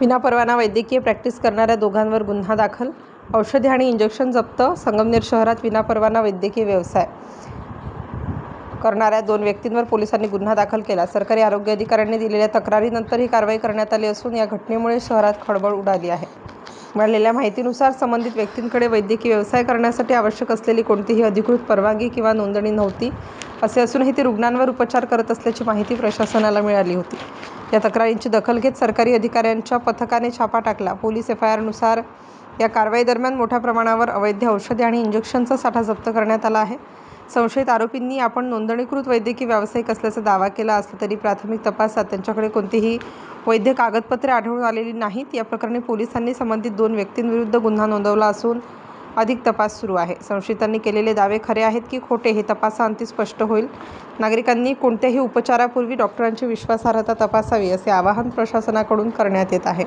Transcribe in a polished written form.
विनापरवाना वैद्यकीय प्रॅक्टिस करणाऱ्या दोघांवर गुन्हा दाखल. औषधे आणि इंजेक्शन जप्त. संगमनेर शहरात विनापरवाना वैद्यकीय व्यवसाय करणाऱ्या 2 व्यक्तींवर पोलिसांनी गुन्हा दाखल केला. सरकारी आरोग्य अधिकाऱ्यांनी दिलेल्या तक्रारीनंतर ही कारवाई करण्यात आली असून या घटनेमुळे शहरात खळबळ उडाली आहे. मिळालेल्या माहितीनुसार संबंधित व्यक्तींकडे वैद्यकीय व्यवसाय करण्यासाठी आवश्यक असलेली कोणतीही अधिकृत परवानगी किंवा नोंदणी नव्हती. असे असूनही ते रुग्णांवर उपचार करत असल्याची माहिती प्रशासनाला मिळाली होती. या तक्रारींची दखल घेत सरकारी अधिकाऱ्यांच्या पथकाने छापा टाकला. पोलीस एफआयआरनुसार या कारवाईदरम्यान मोठ्या प्रमाणावर अवैध औषधे आणि इंजेक्शनचा साठा जप्त करण्यात आला आहे. संशयित आरोपींनी आपण नोंदणीकृत वैद्यकीय व्यावसायिक असल्याचा दावा केला असला तरी प्राथमिक तपासात त्यांच्याकडे कोणतीही वैध कागदपत्रे आढळून आलेली नाहीत. या प्रकरणी पोलिसांनी संबंधित 2 व्यक्तींविरुद्ध गुन्हा नोंदवला असून अधिक तपास सुरू आहे. संशयितांनी केलेले दावे खरे आहेत की खोटे हे तपासाअंती स्पष्ट होईल. नागरिकांनी कोणत्याही उपचारापूर्वी डॉक्टरांची विश्वासार्हता तपासावी असे आवाहन प्रशासनाकडून करण्यात येत आहे.